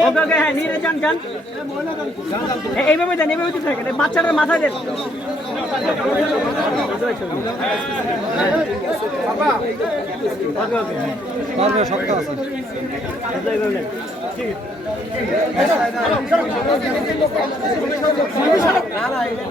ওকে ওকে হ্যাঁ নিয়ে যান যান এই- এইভাবে দেন এইভাবে দিতে থাকেন বাচ্চাটার মাথায় দেন শক্ত আছে এইভাবে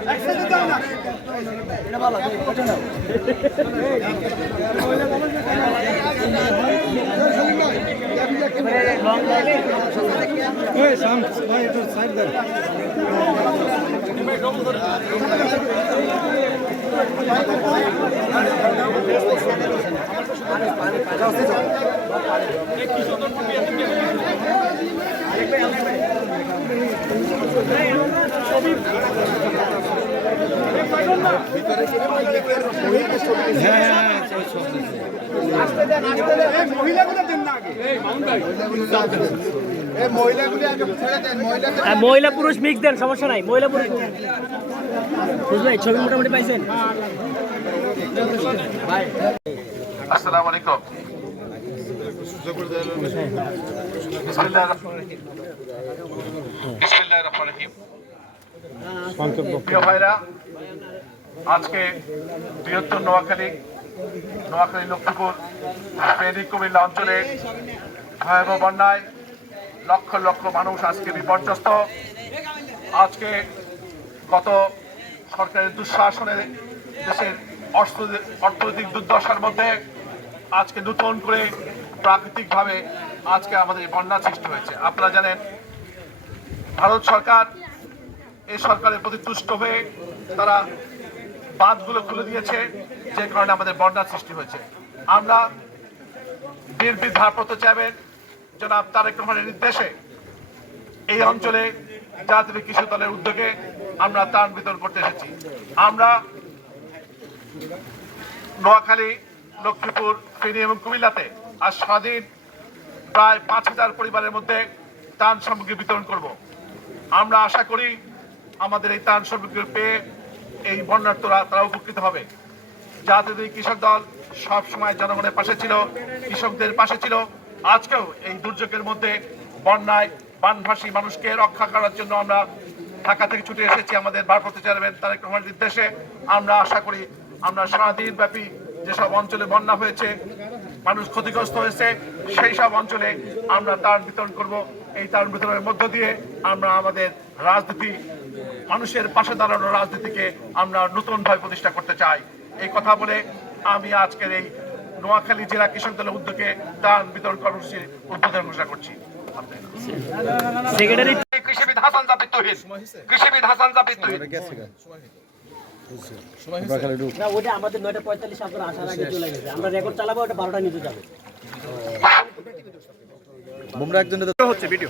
মহিলা পুরুষ মিক্স দেন সমস্যা নাই মহিলা পুরুষ বুঝলেন ছবি মোটামুটি পাইছেন। আসসালামু আলাইকুম। বিসমিল্লাহির রহমানির রহিম। প্রিয় ভাইরা আজকে বৃহত্তর নোয়াখালী নোয়াখালী লক্ষ্মীপুর, ফেনী, কুমিল্লা অঞ্চলে ভয়াবহ বন্যায় লক্ষ লক্ষ মানুষ আজকে বিপর্যস্ত। আজকে গত সরকারের দুঃশাসনে দেশের অর্থ- অর্থনৈতিক দুর্দশার মধ্যে আজকে নতুন করে প্রাকৃতিকভাবে আজকে আমাদের বন্যা সৃষ্টি হয়েছে। আপনারা জানেন, ভারত সরকার এই সরকারের প্রতি তুষ্ট হয়ে তারা বাঁধগুলো খুলে দিয়েছে, যে কারণে আমাদের বন্যার সৃষ্টি হয়েছে। আমরা বিএনপি ভারপ্রাপ্ত চেয়ারম্যান জনাব তারেক রহমানের নির্দেশে এই অঞ্চলে জাতীয় কৃষি দলের উদ্যোগে আমরা ত্রাণ বিতরণ করতে এসেছি। আমরা নোয়াখালী, লক্ষ্মীপুর, ফেনী এবং কুমিল্লাতে আজ স্বাধীন প্রায় পাঁচ হাজার পরিবারের মধ্যে ত্রাণ সামগ্রী বিতরণ করব। আমরা আশা করি আমাদের এই ত্রাণ সামগ্রী পেয়ে এই বন্যার্থরা তারা উপকৃত হবে। জাতীয় কৃষক দল সব সময় জনগণের পাশে ছিল, কৃষকদের পাশে ছিল। আজকেও এই দুর্যোগের মধ্যে বন্যায় বানভাসী মানুষকে রক্ষা করার জন্য আমরা ঢাকা থেকে ছুটে এসেছি। আমাদের ভারপ্রাপ্ত চেয়ারম্যান তারেক রহমানের নির্দেশে আমরা আশা করি আমরা সারাদিন ব্যাপী যেসব অঞ্চলে বন্যা হয়েছে, মানুষ ক্ষতিগ্রস্ত হয়েছে, সেই সব অঞ্চলে আমরা তার বিতরণ করব। এই তার বিতরণের মধ্য দিয়ে আমরা আমাদের রাজনীতি মানুষের পাশে দাঁড়ানোর রাজনীতিকে আমরা নতুনভাবে প্রতিষ্ঠা করতে চাই। এই কথা বলে আমি আজকের এই নোয়াখালী জেলা কৃষক দলের উদ্যোগে দান বিতরণ কর্মসূচির উদ্বোধন ঘোষণা করছি। সেক্রেটারি কৃষিবিদ হাসান জাবিদ তহিদ। কৃষিবিদ হাসান জাবিদ তহিদ। গেছে গা আমরা খালি ঢুক না ওটা আমাদের নয়টা পঁয়তাল্লিশ আপনার আসার আগে চলে গেছে। আমরা রেকর্ড চালাবো ওটা বারোটা নিতে যাবে। বুমরা একজন হচ্ছে ভিডিও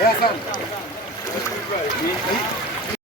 হ্যাঁ